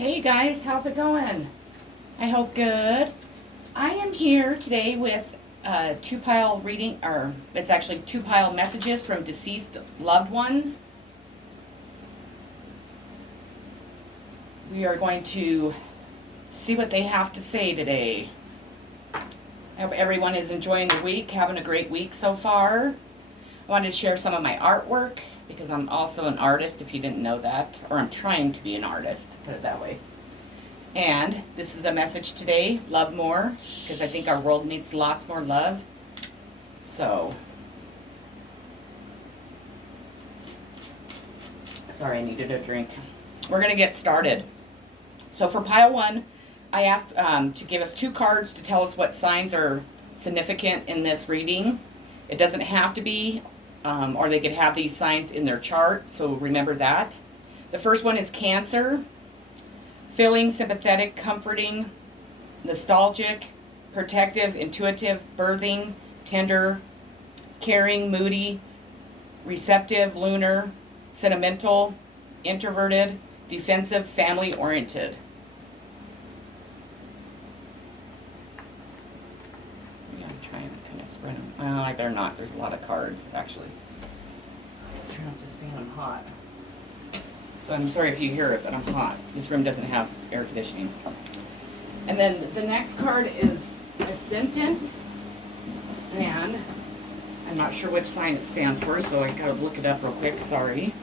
Hey guys, how's it going? I hope good. I am here today with two-pile reading, or it's actually two-pile messages from deceased loved ones. We are going to see what they have to say today. I hope everyone is enjoying the week, having a great week so far. I wanted to share some of my artwork because I'm also an artist, if you didn't know that, or I'm trying to be an artist, put it that way. And this is a message today, love more, because I think our world needs lots more love. So, sorry, I needed a drink. We're going to get started. So for pile one, I asked to give us two cards to tell us what signs are significant in this reading. It doesn't have to be, or they could have these signs in their chart, so remember that. The first one is Cancer. Filling, sympathetic, comforting, nostalgic, protective, intuitive, birthing, tender, caring, moody, receptive, lunar, sentimental, introverted, defensive, family-oriented. Yeah, I'm trying to kind of spread them. They're not. There's a lot of cards, actually. Turn off this fan. I'm hot. So I'm sorry if you hear it, but I'm hot. This room doesn't have air conditioning. And then the next card is Ascendant. And I'm not sure which sign it stands for, so I gotta look it up real quick. Sorry.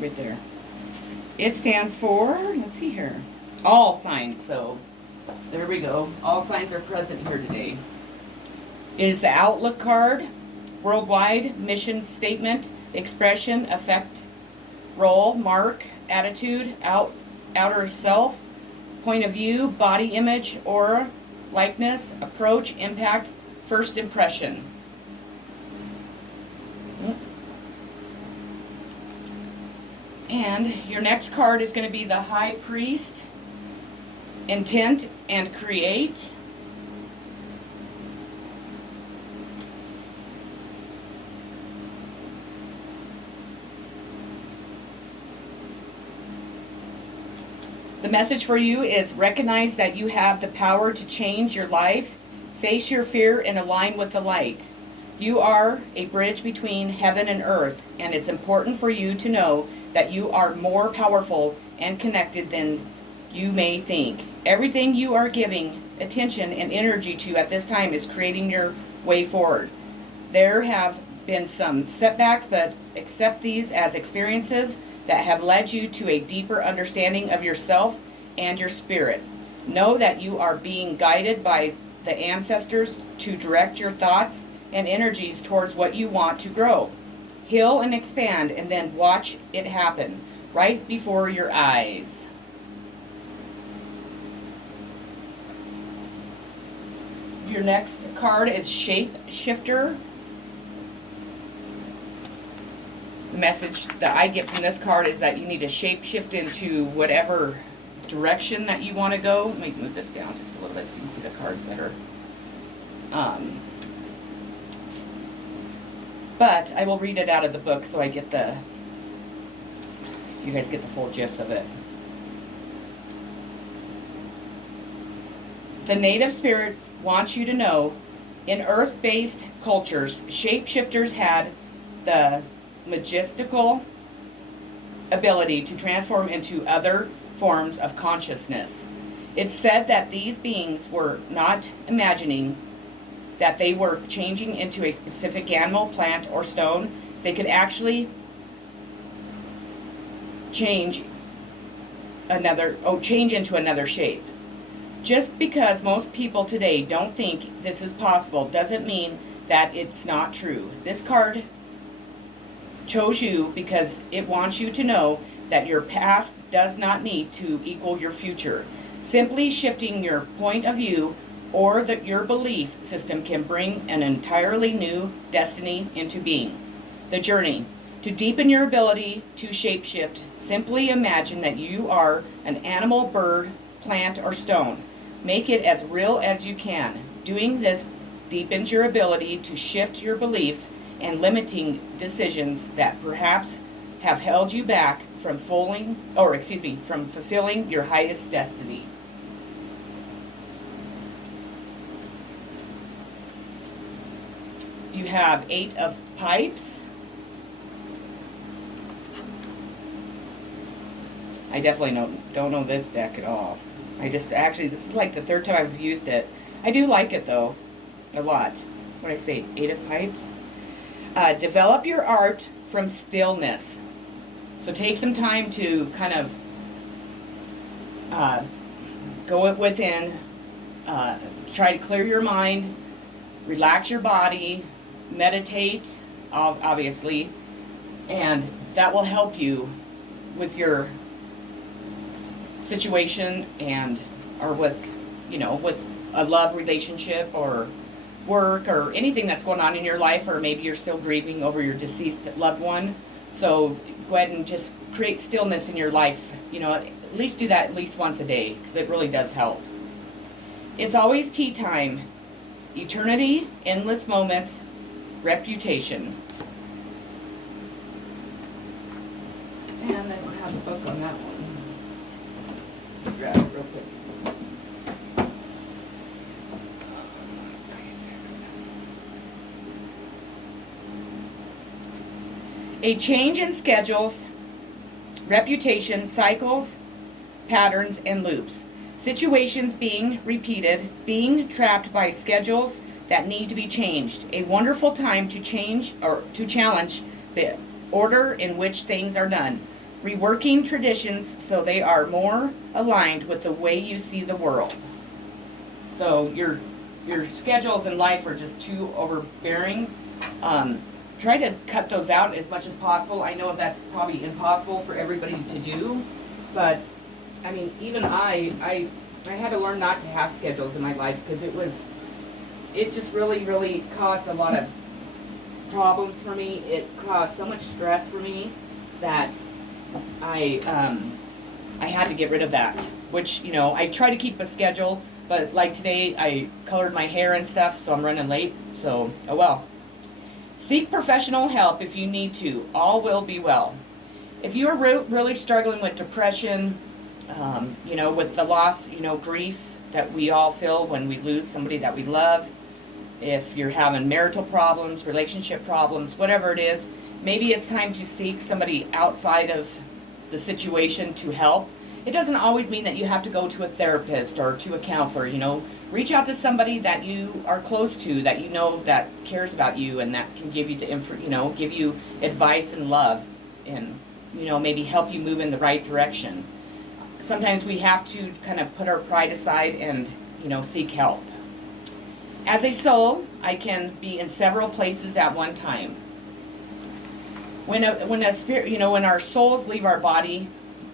Right there. It stands for, let's see here, all signs. So there we go. All signs are present here today. It is the Outlook card. Worldwide, mission statement, expression, effect, role, mark, attitude, outer self, point of view, body image, aura, likeness, approach, impact, first impression. And your next card is going to be the High Priest, intent and create. The message for you is recognize that you have the power to change your life, face your fear, and align with the light. You are a bridge between heaven and earth, and it's important for you to know that you are more powerful and connected than you may think. Everything you are giving attention and energy to at this time is creating your way forward. There have been some setbacks, but accept these as experiences that have led you to a deeper understanding of yourself and your spirit. Know that you are being guided by the ancestors to direct your thoughts and energies towards what you want to grow. Heal and expand, and then watch it happen right before your eyes. Your next card is Shape Shifter. The message that I get from this card is that you need to shape shift into whatever direction that you want to go. Let me move this down just a little bit so you can see the cards better. But I will read it out of the book so I get you guys get the full gist of it. The native spirits want you to know, in earth-based cultures, shapeshifters had the majestical ability to transform into other forms of consciousness. It's said that these beings were not imagining that they were changing into a specific animal, plant, or stone. They could actually change into another shape. Just because most people today don't think this is possible doesn't mean that it's not true. This card chose you because it wants you to know that your past does not need to equal your future. Simply shifting your point of view or your belief system can bring an entirely new destiny into being. The journey. To deepen your ability to shapeshift, simply imagine that you are an animal, bird, plant, or stone. Make it as real as you can. Doing this deepens your ability to shift your beliefs and limiting decisions that perhaps have held you back from fulfilling your highest destiny. You have 8 of Pipes. I definitely don't know this deck at all. This is like the 3rd time I've used it. I do like it though, a lot. What did I say? 8 of Pipes. Develop your art from stillness. So take some time to kind of go within, try to clear your mind, relax your body, meditate, obviously, and that will help you with your situation or with a love relationship or work or anything that's going on in your life, or maybe you're still grieving over your deceased loved one. So go ahead and just create stillness in your life. At least do that at least once a day, because it really does help. It's always tea time. Eternity, endless moments, reputation. And I don't have a book on that one. Grab it real quick. 36. A change in schedules, reputation, cycles, patterns, and loops. Situations being repeated, being trapped by schedules that need to be changed. A wonderful time to change or to challenge the order in which things are done. Reworking traditions so they are more aligned with the way you see the world. So your schedules in life are just too overbearing. Try to cut those out as much as possible. I know that's probably impossible for everybody to do, but I mean, even I had to learn not to have schedules in my life, because it just really caused a lot of problems for me. It caused so much stress for me that I had to get rid of that, which, I try to keep a schedule, but like today I colored my hair and stuff, so I'm running late, so oh well. Seek professional help if you need to. All will be well. If you are really struggling with depression, with the loss, grief that we all feel when we lose somebody that we love, if you're having marital problems, relationship problems, whatever it is, maybe it's time to seek somebody outside of the situation to help. It doesn't always mean that you have to go to a therapist or to a counselor, Reach out to somebody that you are close to, that that cares about you and that can give you give you advice and love and, maybe help you move in the right direction. Sometimes we have to kind of put our pride aside and, seek help. As a soul, I can be in several places at one time. When a spirit, when our souls leave our body,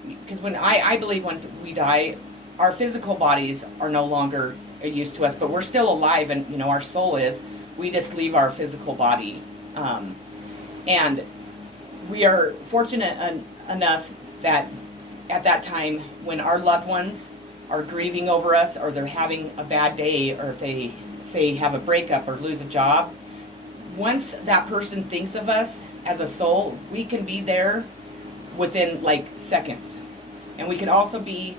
because I believe when we die, our physical bodies are no longer a use to us, but we're still alive, and our soul is. We just leave our physical body, and we are fortunate enough that at that time, when our loved ones are grieving over us, or they're having a bad day, or if they say have a breakup or lose a job, once that person thinks of us as a soul, we can be there within like seconds. And we can also be,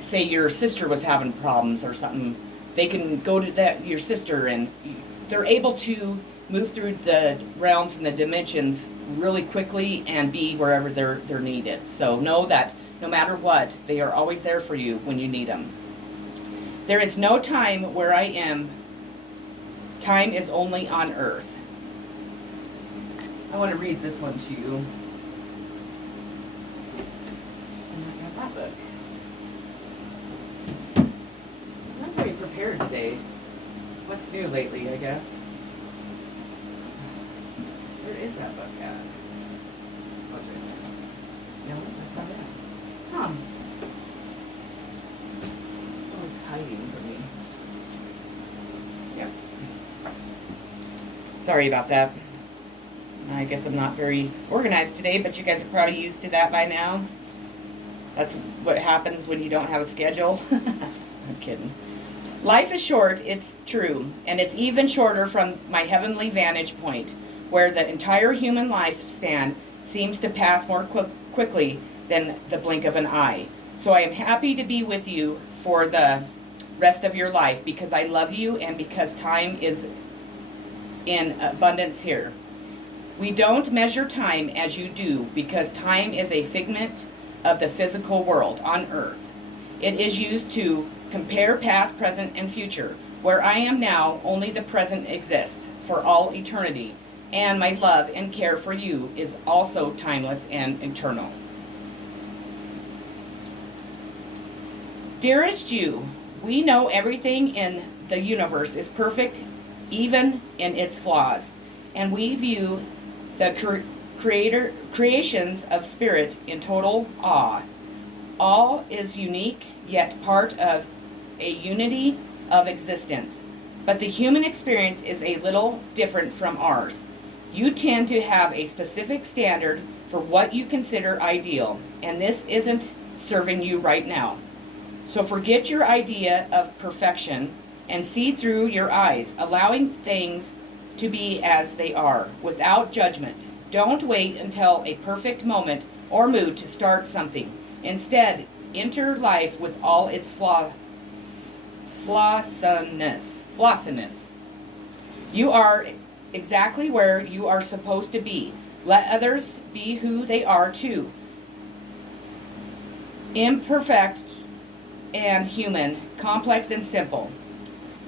say your sister was having problems or something, they can go to your sister, and they're able to move through the realms and the dimensions really quickly and be wherever they're needed. So know that no matter what, they are always there for you when you need them. There is no time where I am. Time is only on earth. I want to read this one to you. And I got that book. I'm not very prepared today. What's new lately, I guess? Where is that book at? Oh, it's right there. No, that's not it. Huh. Oh, it's hiding from me. Yep. Sorry about that. I guess I'm not very organized today, but you guys are probably used to that by now. That's what happens when you don't have a schedule. I'm kidding. Life is short, it's true, and it's even shorter from my heavenly vantage point, where the entire human lifespan seems to pass more quickly than the blink of an eye. So I am happy to be with you for the rest of your life because I love you and because time is in abundance here. We don't measure time as you do because time is a figment of the physical world on earth. It is used to compare past, present, and future. Where I am now, only the present exists for all eternity, and my love and care for you is also timeless and eternal. Dearest you, we know everything in the universe is perfect, even in its flaws, and we view the creations of spirit in total awe. All is unique, yet part of a unity of existence. But the human experience is a little different from ours. You tend to have a specific standard for what you consider ideal, and this isn't serving you right now. So forget your idea of perfection and see through your eyes, allowing things to be as they are, without judgment. Don't wait until a perfect moment or mood to start something. Instead, enter life with all its flossiness. You are exactly where you are supposed to be. Let others be who they are too. Imperfect and human, complex and simple.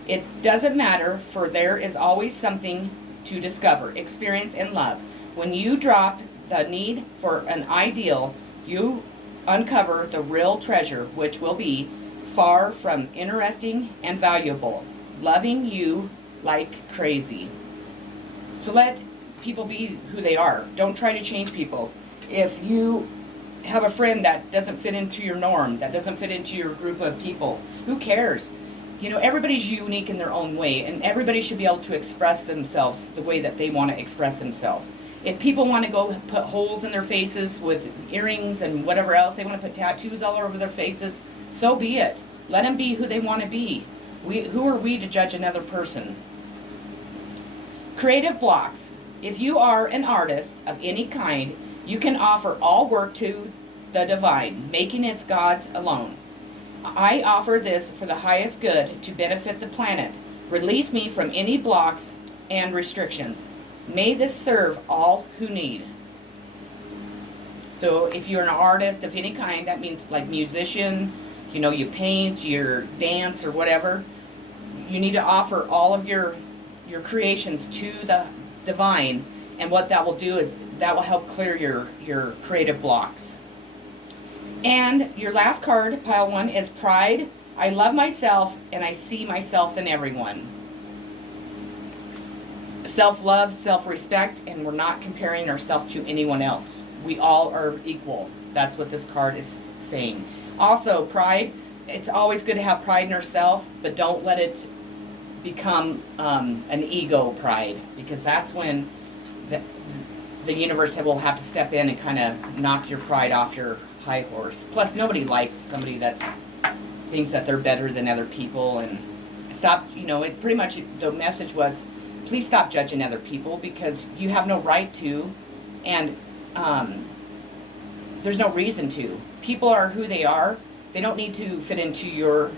It doesn't matter, for there is always something to discover, experience, and love. When you drop the need for an ideal, you uncover the real treasure, which will be far from interesting and valuable, loving you like crazy. So let people be who they are. Don't try to change people. If you have a friend that doesn't fit into your norm, that doesn't fit into your group of people, who cares? You know, everybody's unique in their own way, and everybody should be able to express themselves the way that they want to express themselves. If people want to go put holes in their faces with earrings and whatever else, they want to put tattoos all over their faces, so be it. Let them be who they want to be. Who are we to judge another person? Creative blocks. If you are an artist of any kind, you can offer all work to the divine, making it God's alone. I offer this for the highest good to benefit the planet. Release me from any blocks and restrictions. May this serve all who need. So if you're an artist of any kind, that means like musician, you know, you paint, you dance or whatever, you need to offer all of your creations to the divine, and what that will do is that will help clear your creative blocks. And your last card, pile 1, is pride. I love myself and I see myself in everyone. Self-love, self-respect, and we're not comparing ourselves to anyone else. We all are equal. That's what this card is saying. Also, pride. It's always good to have pride in ourselves, but don't let it become an ego pride, because that's when the universe will have to step in and kind of knock your pride off your high horse. Plus, nobody likes somebody that thinks that they're better than other people. And stop, it pretty much, the message was, please stop judging other people, because you have no right to, and there's no reason to. People are who they are. They don't need to fit into your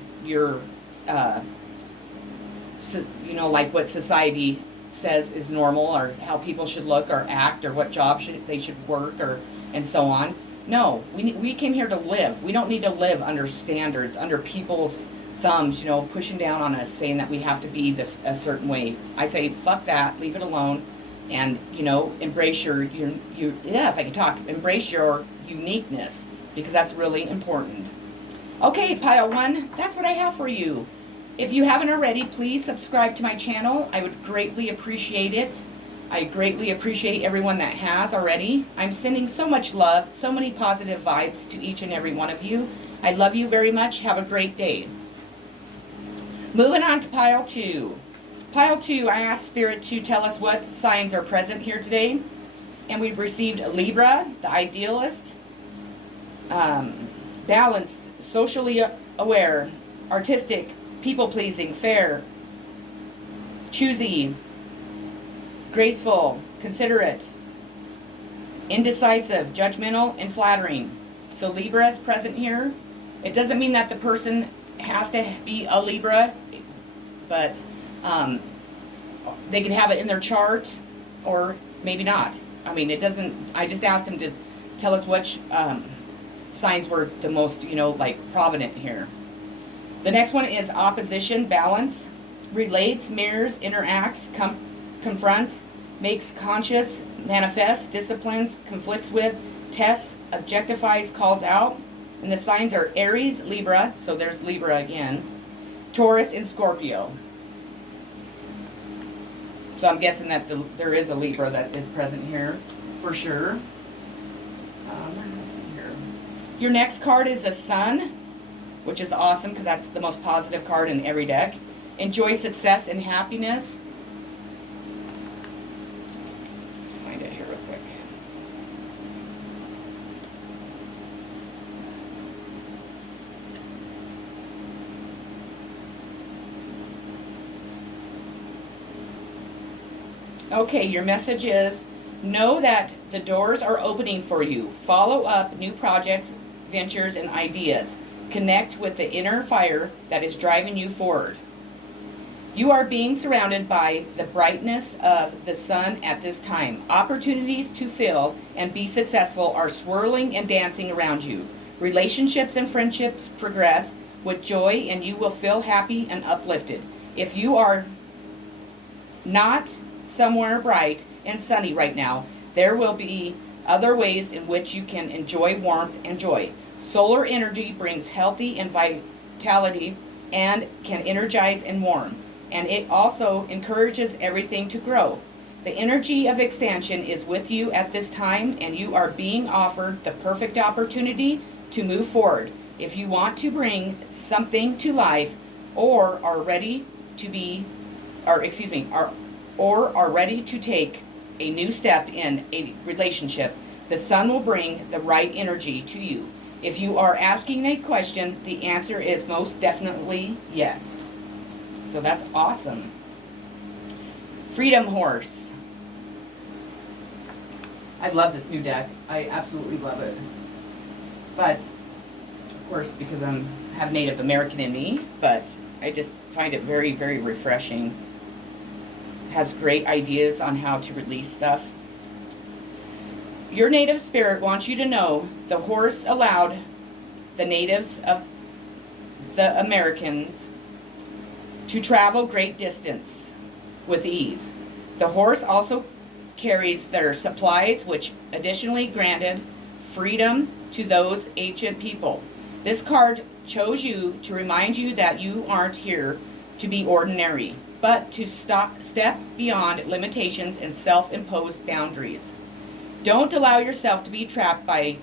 like what society says is normal, or how people should look or act, or what job they should work, or and so on. No, we came here to live. We don't need to live under standards, under people's thumbs, pushing down on us, saying that we have to be a certain way. I say, fuck that, leave it alone, and embrace embrace your uniqueness, because that's really important. Okay, pile 1, that's what I have for you. If you haven't already, please subscribe to my channel. I would greatly appreciate it. I greatly appreciate everyone that has already. I'm sending so much love, so many positive vibes to each and every one of you. I love you very much. Have a great day. Moving on to pile 2. Pile 2, I asked Spirit to tell us what signs are present here today. And we've received Libra, the idealist, balanced, socially aware, artistic, people-pleasing, fair, choosy, graceful, considerate, indecisive, judgmental, and flattering. So Libra is present here. It doesn't mean that the person has to be a Libra, but they can have it in their chart or maybe not. I mean, it doesn't, I just asked him to tell us which signs were the most, like prominent here. The next one is opposition, balance, relates, mirrors, interacts, confronts, makes conscious, manifests, disciplines, conflicts with, tests, objectifies, calls out. And the signs are Aries, Libra, so there's Libra again, Taurus, and Scorpio. So I'm guessing that there is a Libra that is present here, for sure. Let's see here. Your next card is a Sun, which is awesome because that's the most positive card in every deck. Enjoy success and happiness. Let's find it here real quick. Okay, your message is, know that the doors are opening for you. Follow up new projects, ventures, and ideas. Connect with the inner fire that is driving you forward. You are being surrounded by the brightness of the sun at this time. Opportunities to fill and be successful are swirling and dancing around you. Relationships and friendships progress with joy, and you will feel happy and uplifted. If you are not somewhere bright and sunny right now, there will be other ways in which you can enjoy warmth and joy. Solar energy brings healthy and vitality and can energize and warm. And it also encourages everything to grow. The energy of expansion is with you at this time, and you are being offered the perfect opportunity to move forward. If you want to bring something to life or are ready to are ready to take a new step in a relationship, the sun will bring the right energy to you. If you are asking a question, the answer is most definitely yes. So that's awesome. Freedom Horse. I love this new deck. I absolutely love it. But, of course, because I have Native American in me, but I just find it very, very refreshing. Has great ideas on how to release stuff. Your native spirit wants you to know the horse allowed the natives of the Americans to travel great distance with ease. The horse also carries their supplies, which additionally granted freedom to those ancient people. This card chose you to remind you that you aren't here to be ordinary, but to step beyond limitations and self-imposed boundaries. Don't allow yourself to be trapped by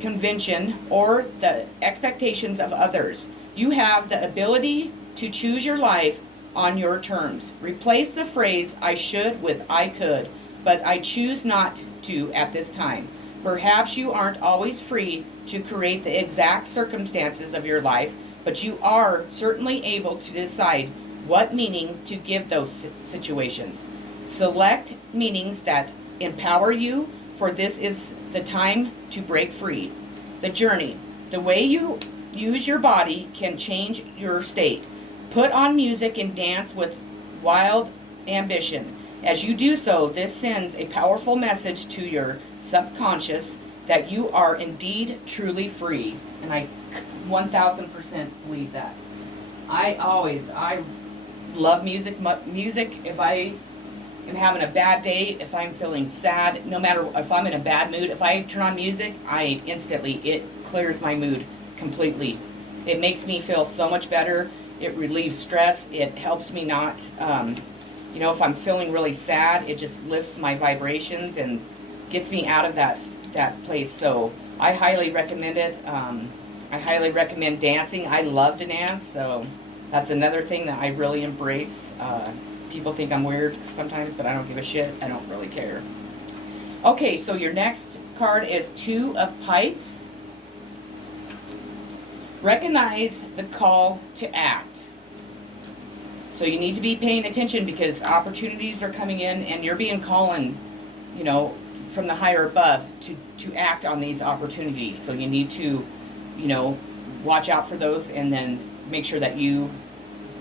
convention or the expectations of others. You have the ability to choose your life on your terms. Replace the phrase "I should" with "I could," but I choose not to at this time. Perhaps you aren't always free to create the exact circumstances of your life, but you are certainly able to decide what meaning to give those situations. Select meanings that empower you, for this is the time to break free. The journey. The way you use your body can change your state. Put on music and dance with wild ambition. As you do so, this sends a powerful message to your subconscious that you are indeed truly free. And I 1000% believe that. I love music. If I am having a bad day, if I'm feeling sad, no matter if I'm in a bad mood, if I turn on music, it clears my mood completely. It makes me feel so much better. It relieves stress. It helps me not, if I'm feeling really sad, it just lifts my vibrations and gets me out of that place. So I highly recommend it. I highly recommend dancing. I love to dance, so that's another thing that I really embrace. People think I'm weird sometimes, but I don't give a shit. I don't really care. Okay, so your next card is Two of Pipes. Recognize the call to act. So you need to be paying attention because opportunities are coming in and you're being called from the higher above to act on these opportunities. So you need to, watch out for those, and then make sure that you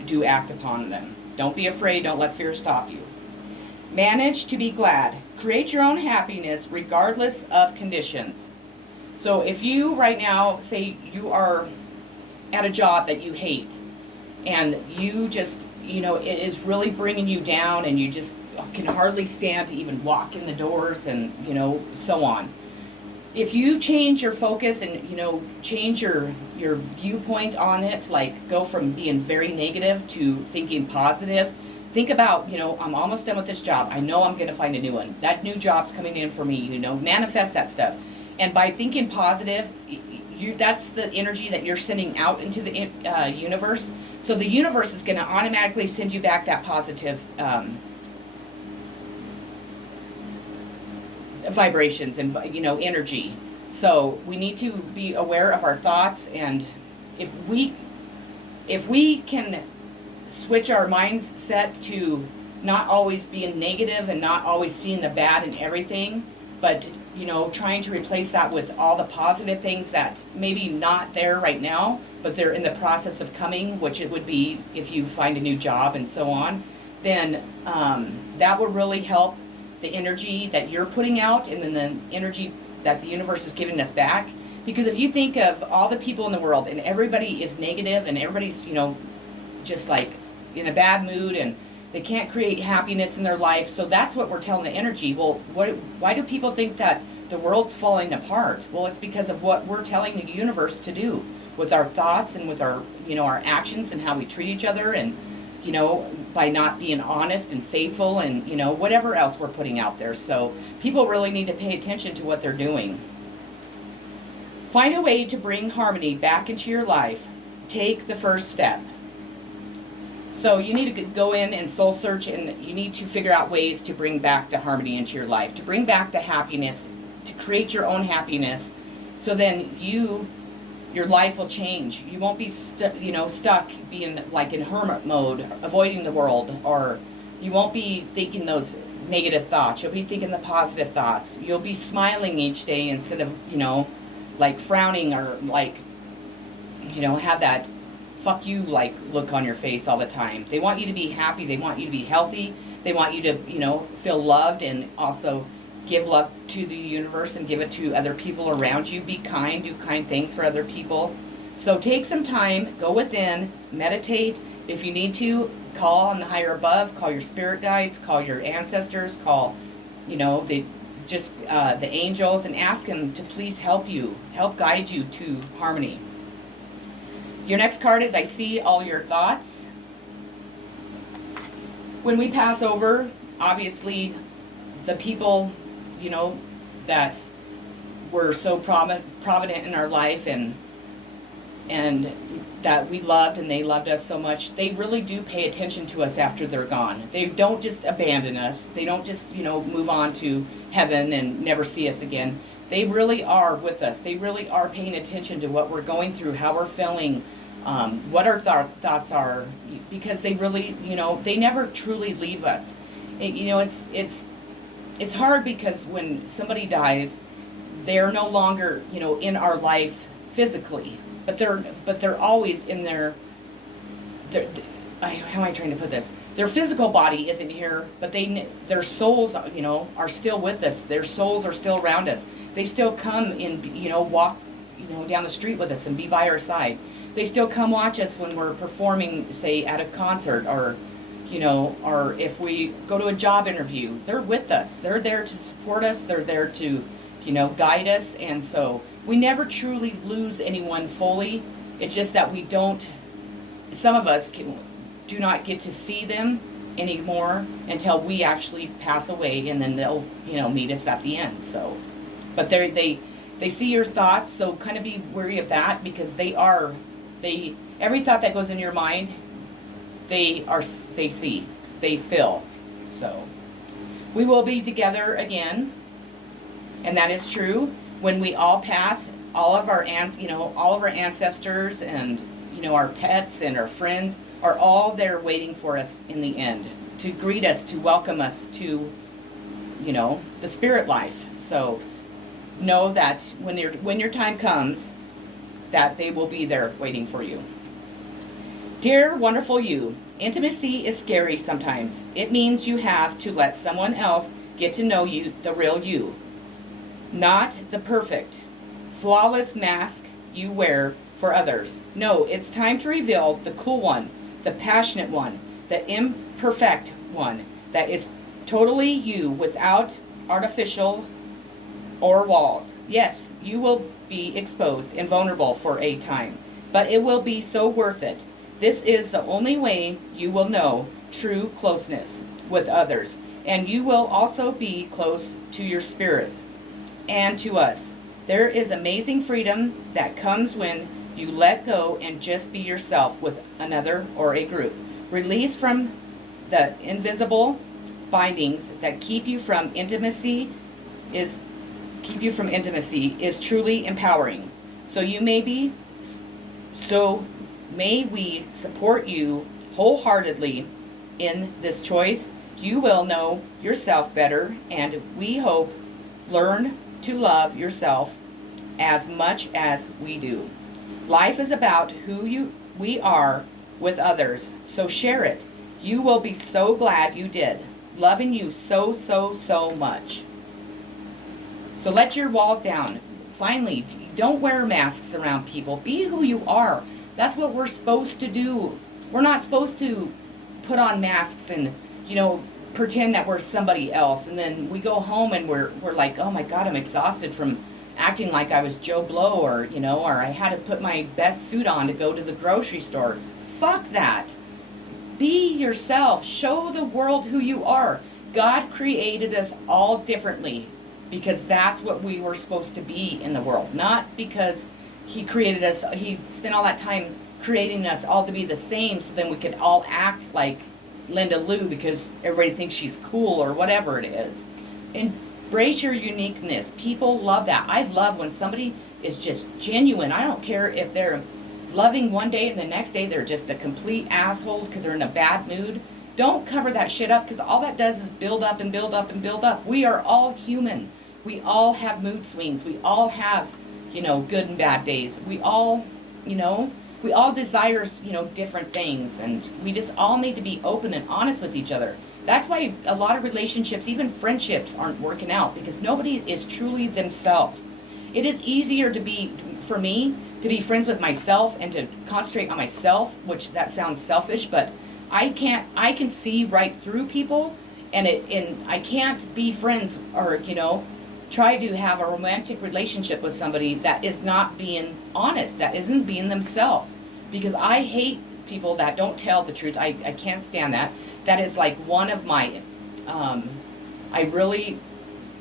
do act upon them. Don't be afraid. Don't let fear stop you. Manage to be glad. Create your own happiness regardless of conditions. So if you right now, say you are at a job that you hate, and you just, it is really bringing you down, and you just can hardly stand to even walk in the doors, and, so on. If you change your focus and, change your viewpoint on it, like go from being very negative to thinking positive, think about, I'm almost done with this job. I know I'm going to find a new one. That new job's coming in for me, manifest that stuff. And by thinking positive, that's the energy that you're sending out into the universe. So the universe is going to automatically send you back that positive vibrations and, energy. So we need to be aware of our thoughts, and if we can switch our mindset to not always being negative and not always seeing the bad in everything, but trying to replace that with all the positive things that maybe not there right now, but they're in the process of coming, which it would be if you find a new job and so on, then that will really help the energy that you're putting out, and then the energy that the universe is giving us back. Because if you think of all the people in the world, and everybody is negative, and everybody's just like in a bad mood, and they can't create happiness in their life, so that's what we're telling the energy. Well, why do people think that the world's falling apart? Well, it's because of what we're telling the universe to do with our thoughts and with our our actions and how we treat each other, and by not being honest and faithful, and whatever else we're putting out there. So people really need to pay attention to what they're doing. Find a way to bring harmony back into your life. Take the first step. So you need to go in and soul search, and you need to figure out ways to bring back the harmony into your life, to bring back the happiness, to create your own happiness. So then your life will change. You won't be stuck being like in hermit mode, avoiding the world, or you won't be thinking those negative thoughts. You'll be thinking the positive thoughts. You'll be smiling each day instead of, like frowning, or like, have that fuck you like look on your face all the time. They want you to be happy. They want you to be healthy. They want you to, feel loved, and also give love to the universe and give it to other people around you. Be kind, do kind things for other people. So take some time, go within, meditate. If you need to, call on the higher above, call your spirit guides, call your ancestors, call, the angels, and ask them to please help guide you to harmony. Your next card is I see all your thoughts. When we pass over, obviously, the people, that were so provident in our life, and that we loved, and they loved us so much, they really do pay attention to us after they're gone. They don't just abandon us. They don't just, move on to heaven and never see us again. They really are with us. They really are paying attention to what we're going through, how we're feeling, what our thoughts are, because they really, they never truly leave us. It's hard, because when somebody dies, they're no longer, in our life physically, but they're always in how am I trying to put this? Their physical body isn't here, but their souls, are still with us. Their souls are still around us. They still come and, walk, down the street with us and be by our side. They still come watch us when we're performing, say, at a concert, or if we go to a job interview. They're with us. They're there to support us. They're there to, guide us. And so we never truly lose anyone fully. It's just that some of us do not get to see them anymore until we actually pass away, and then they'll, meet us at the end. So, but they see your thoughts, so kind of be wary of that, because every thought that goes in your mind, they see, they feel. So we will be together again, and that is true. When we all pass, all of our ancestors, and our pets and our friends are all there waiting for us in the end, to greet us, to welcome us to the spirit life. So know that when your time comes, that they will be there waiting for you. Dear wonderful you, intimacy is scary sometimes. It means you have to let someone else get to know you, the real you. Not the perfect, flawless mask you wear for others. No, it's time to reveal the cool one, the passionate one, the imperfect one that is totally you without artificial or walls. Yes, you will be exposed and vulnerable for a time, but it will be so worth it. This is the only way you will know true closeness with others, and you will also be close to your spirit and to us. There is amazing freedom that comes when you let go and just be yourself with another or a group. Release from the invisible bindings that keep you from intimacy is truly empowering. So may we support you wholeheartedly in this choice. You will know yourself better, and we hope learn to love yourself as much as we do. Life is about who we are with others, so share it. You will be so glad you did. Loving you so, so, so much. So let your walls down. Finally, don't wear masks around people. Be who you are. That's what we're supposed to do. We're not supposed to put on masks and, pretend that we're somebody else. And then we go home and we're like, oh my God, I'm exhausted from acting like I was Joe Blow, or I had to put my best suit on to go to the grocery store. Fuck that. Be yourself. Show the world who you are. God created us all differently because that's what we were supposed to be in the world. Not because he created us, he spent all that time creating us all to be the same so then we could all act like Linda Lou because everybody thinks she's cool or whatever it is. Embrace your uniqueness. People love that. I love when somebody is just genuine. I don't care if they're loving one day and the next day they're just a complete asshole because they're in a bad mood. Don't cover that shit up, because all that does is build up and build up and build up. We are all human. We all have mood swings. We all have, good and bad days. We all, we all desire, different things, and we just all need to be open and honest with each other. That's why a lot of relationships, even friendships, aren't working out, because nobody is truly themselves. It is easier for me to be friends with myself and to concentrate on myself, which that sounds selfish, but I can see right through people, and I can't be friends or, try to have a romantic relationship with somebody that is not being honest, that isn't being themselves. Because I hate people that don't tell the truth. I can't stand that. That is like one of my, I really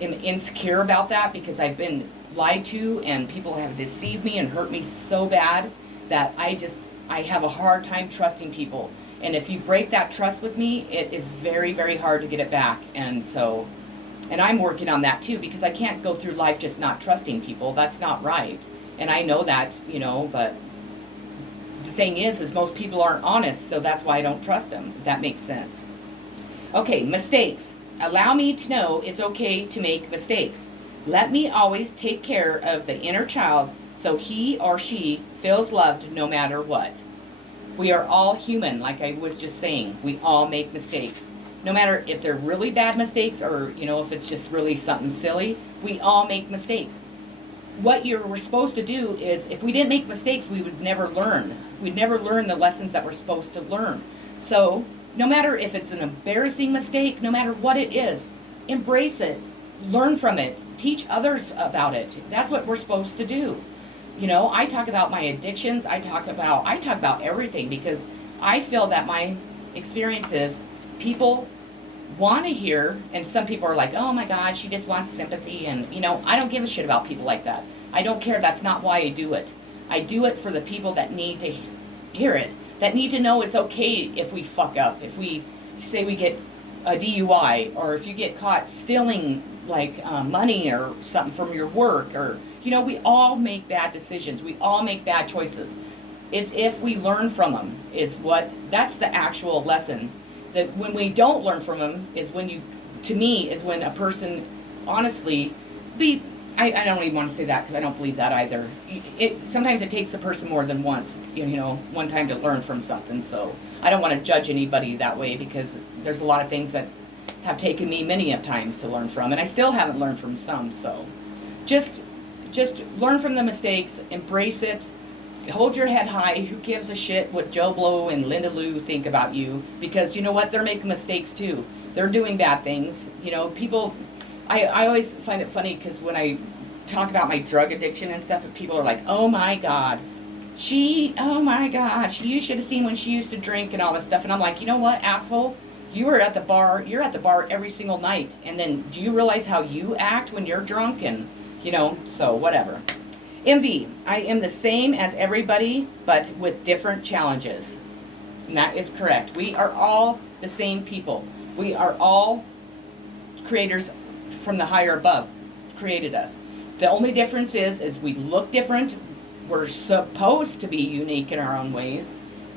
am insecure about that, because I've been lied to and people have deceived me and hurt me so bad that I have a hard time trusting people. And if you break that trust with me, it is very, very hard to get it back. And I'm working on that too, because I can't go through life just not trusting people. That's not right. And I know that, but the thing is most people aren't honest, so that's why I don't trust them, if that makes sense. Okay, mistakes. Allow me to know it's okay to make mistakes. Let me always take care of the inner child so he or she feels loved no matter what. We are all human, like I was just saying. We all make mistakes. No matter if they're really bad mistakes or, if it's just really something silly, we all make mistakes. What we're supposed to do is, if we didn't make mistakes, we would never learn. We'd never learn the lessons that we're supposed to learn. So, no matter if it's an embarrassing mistake, no matter what it is, embrace it, learn from it, teach others about it. That's what we're supposed to do. I talk about my addictions, I talk about everything, because I feel that my experiences, people want to hear, and some people are like, oh my God, she just wants sympathy, and I don't give a shit about people like that. I don't care. That's not why I do it. I do it for the people that need to hear it, that need to know it's okay if we fuck up, if we say we get a DUI, or if you get caught stealing money or something from your work, or we all make bad decisions, we all make bad choices. It's if we learn from them that's the actual lesson. That when we don't learn from them is when a person honestly be, I don't even want to say that because I don't believe that either. Sometimes it takes a person more than once, one time to learn from something. So I don't want to judge anybody that way because there's a lot of things that have taken me many of times to learn from, and I still haven't learned from some. So just learn from the mistakes, embrace it, hold your head high. Who gives a shit what Joe Blow and Linda Lou think about you? Because you know what? They're making mistakes too. They're doing bad things. People, I always find it funny because when I talk about my drug addiction and stuff, people are like, oh my God, oh my gosh, you should have seen when she used to drink and all this stuff. And I'm like, you know what, asshole? You're at the bar every single night. And then do you realize how you act when you're drunk? And, so whatever. Envy. I am the same as everybody, but with different challenges. And that is correct. We are all the same people. We are all creators from the higher above created us. The only difference is we look different. We're supposed to be unique in our own ways.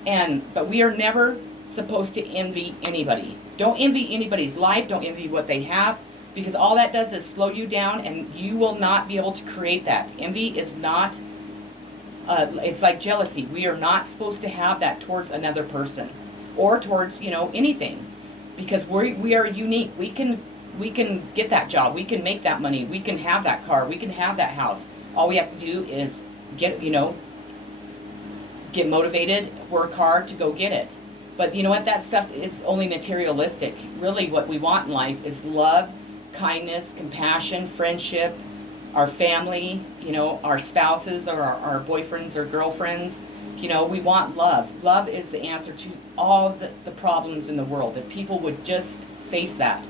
But we are never supposed to envy anybody. Don't envy anybody's life. Don't envy what they have, because all that does is slow you down, and you will not be able to create that. Envy is not, it's like jealousy. We are not supposed to have that towards another person or towards, anything, because we are unique. We can get that job. We can make that money. We can have that car. We can have that house. All we have to do is get motivated, work hard to go get it. But you know what? That stuff is only materialistic. Really, what we want in life is love, kindness, compassion, friendship, our family, our spouses or our boyfriends or girlfriends. We want love. Love is the answer to all of the problems in the world. If people would just face that.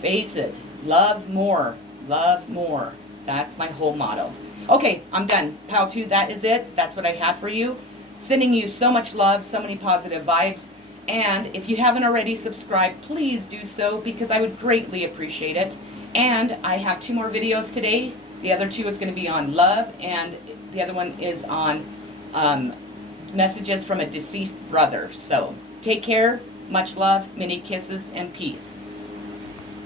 Face it. Love more. Love more. That's my whole motto. Okay, I'm done. Pal 2, that is it. That's what I have for you. Sending you so much love, so many positive vibes. And if you haven't already subscribed, please do so, because I would greatly appreciate it. And I have 2 more videos today. The other 2 is going to be on love, and the other one is on messages from a deceased brother. So take care, much love, many kisses, and peace.